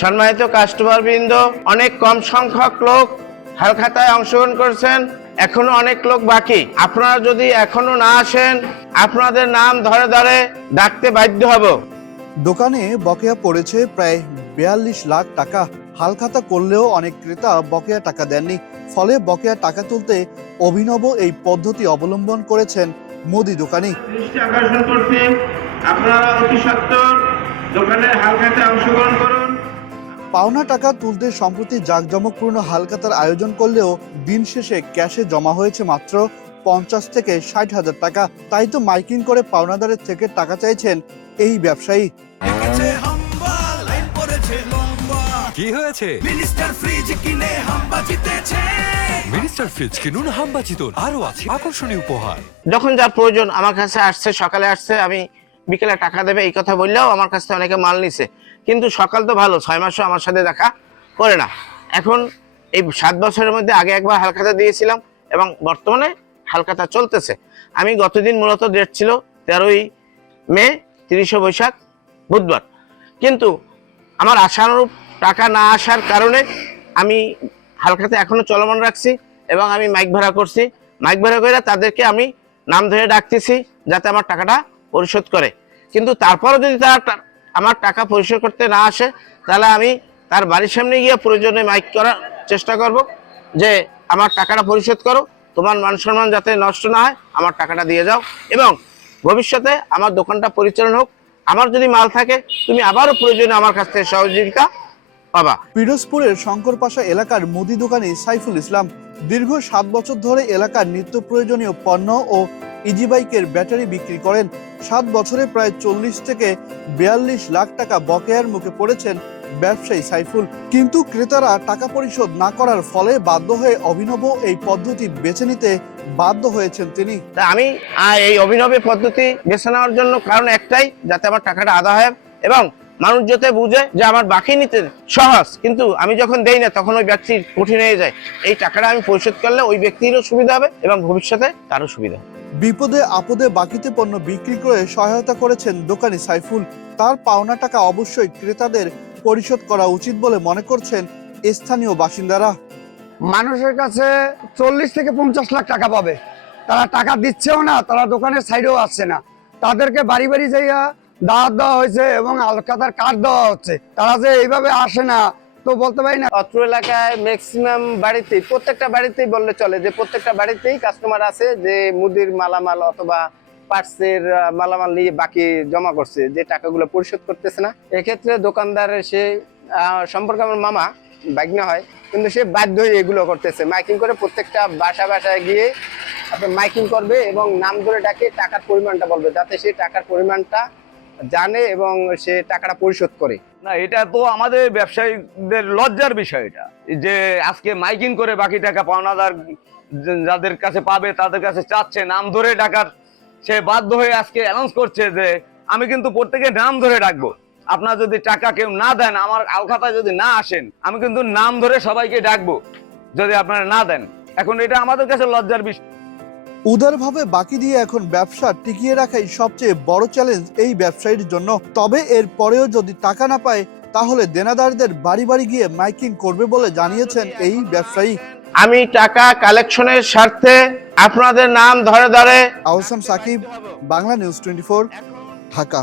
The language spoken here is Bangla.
সম্মানিত কাস্টমার বৃন্দ, অনেক কম সংখ্যক লোক হালখাতায় অংশগ্রহণ করেছেন, এখনো অনেক লোক বাকি। আপনারা যদি এখনো না আসেন, আপনাদের নাম ধরে ধরে ডাকতে বাধ্য হব। দোকানে বকেয়া পড়েছে প্রায় 42 লাখ টাকা। হালখাতা করলেও অনেক ক্রেতা বকেয়া টাকা দেননি, ফলে বকেয়া টাকা তুলতে অভিনব এই পদ্ধতি অবলম্বন করেছেন মুদি দোকানি। দৃষ্টি আকর্ষণ করছি, আপনারা অতি সত্বর দোকানের হালখাতায় অংশগ্রহণ করুন। পাওনা টাকা তুলতে সম্প্রতি জাঁকজমকপূর্ণ হালখাতার আয়োজন করলেও দিন শেষে ক্যাশে জমা হয়েছে মাত্র 50 থেকে 60 হাজার টাকা। তাই তো মাইকিং করে পাওনাদারের থেকে টাকা চাইছেন এই ব্যবসায়ী। কি হয়েছে? মিনিস্টার ফ্রিজ কিনে হাম্বা জিতেছে। মিনিস্টার ফ্রিজ কিনুন, হাম্বা জিতুন, আরো আছে আকর্ষণীয় উপহার। যখন যার প্রয়োজন আমার কাছে আসছে, সকালে আসছে, আমি বিকেলে টাকা দেবে এই কথা বললেও আমার কাছ থেকে অনেকে মাল নিছে। কিন্তু সকাল তো ভালো, 6 মাসও আমার সাথে দেখা করে না। এখন এই 7 বছরের মধ্যে আগে একবার হালখাতা দিয়েছিলাম এবং বর্তমানে হালখাতা চলতেছে। আমি গতদিন মূলত ডেট ছিল 13ই মে, 30শে বৈশাখ, বুধবার। কিন্তু আমার আশানুরূপ টাকা না আসার কারণে আমি হালখাতা এখনো চলমান রাখছি এবং আমি মাইক ভাড়া করছি। মাইক ভাড়া করে তাদেরকে আমি নাম ধরে ডাকতেছি যাতে আমার টাকাটা পরিশোধ করে। কিন্তু তারপরও যদি তারা আমার টাকা পরিশোধ করতে না আসে, তাহলে আমি তার বাড়ির সামনে গিয়ে প্রয়োজনে মাইক করার চেষ্টা করব যে আমার টাকাটা পরিশোধ করো, তোমার মান সম্মান যাতে নষ্ট না হয়, আমার টাকাটা দিয়ে যাও এবং ভবিষ্যতে আমার দোকানটা পরিচালনা হোক। আমার যদি মাল থাকে, তুমি আবারও প্রয়োজনে আমার কাছ থেকে সহযোগিতা পাবা। পিরোজপুরের শঙ্করপাশা এলাকার মুদি দোকানি সাইফুল ইসলাম দীর্ঘ 7 বছর ধরে এলাকার নিত্য প্রয়োজনীয় পণ্য ও ইজি বাইকের ব্যাটারি বিক্রি করেন। 7 বছরে প্রায় 40 থেকে 42 লাখ টাকা বকেয়ার মুখে পড়েছেন ব্যবসায়ী সাইফুল। কিন্তু ক্রেতারা টাকা পরিশোধ না করার ফলে বাধ্য হয়ে অভিনব এই পদ্ধতি বেছে নিতে বাধ্য হয়েছেন তিনি। আমি এই অভিনব পদ্ধতি বেছে নেওয়ার জন্য কারণ একটাই, যাতে আমার টাকাটা আদা হয় এবং মানুষ যাতে বুঝে যে আমার বাকি নিতে সহজ, কিন্তু আমি যখন দেই না তখন ওই ব্যক্তির কঠিন হয়ে যায়। এই টাকাটা আমি পরিশোধ করলে ওই ব্যক্তিরও সুবিধা হবে এবং ভবিষ্যতে তারও সুবিধা হবে। বিপদে আপদে বাকিতে পণ্য বিক্রি করে সহায়তা করেছেন দোকানি সাইফুল। তার পাওনা টাকা অবশ্যই ক্রেতাদের পরিশোধ করা উচিত বলে মনে করছেন স্থানীয় বাসিন্দারা। মানুষের কাছে 40 থেকে 50 লাখ টাকা পাবে, তারা টাকা দিচ্ছেও না, তারা দোকানের সাইডেও আসছে না। তাদেরকে বাড়ি বাড়ি যাইয়া দাওয়াত দেওয়া হয়েছে এবং হালখাতার কার্ড দেওয়া হচ্ছে, তারা যে এইভাবে আসে না তো বলতে পারি না। অত্র এলাকায় ম্যাক্সিমাম বাড়িতেই, প্রত্যেকটা বাড়িতেই বললে চলে যে প্রত্যেকটা বাড়িতেই কাস্টমার আছে যে মুদির মালামাল অথবা পার্টসের মালামাল নিয়ে বাকি জমা করছে, যে টাকাগুলো পরিশোধ করতেছে না। এক্ষেত্রে দোকানদারের সে সম্পর্কে আমার মামা বাগ্না হয়, কিন্তু সে বাধ্য হয়ে এগুলো করতেছে। মাইকিং করে প্রত্যেকটা বাসায় গিয়ে আপনার মাইকিং করবে এবং নাম ধরে ডাকে টাকার পরিমাণটা বলবে, যাতে সে টাকার পরিমাণটা জানে এবং সে টাকাটা পরিশোধ করে। না, এটা তো আমাদের ব্যবসায়ীদের লজ্জার বিষয়, এটা যে আজকে মাইকিং করে বাকি টাকা পাওনাদার যাদের কাছে পাবে তাদের কাছে চাচ্ছে, নাম ধরে ডাকার সে বাধ্য হয়ে আজকে অ্যানাউন্স করছে যে আমি কিন্তু প্রত্যেকের নাম ধরে ডাকবো। আপনার যদি টাকা কেউ না দেন, আমার আলখাতায় যদি না আসেন, আমি কিন্তু নাম ধরে সবাইকে ডাকবো যদি আপনারা না দেন। এখন এটা আমাদের কাছে লজ্জার বিষয়। উদারভাবে বাকি দিয়ে এখন ব্যবসা টিকিয়ে রাখাই সবচেয়ে বড় চ্যালেঞ্জ এই ব্যবসায়ীর জন্য। তবে এর পরেও যদি টাকা না পায়, তাহলে দেনাদারদের বাড়ি বাড়ি গিয়ে মাইকিং করবে বলে জানিয়েছেন এই ব্যবসায়ী। আমি টাকা কালেকশনের স্বার্থে আপনাদের নাম ধরে ধরে। আহসান সাকিব, বাংলা নিউজ 24, ঢাকা।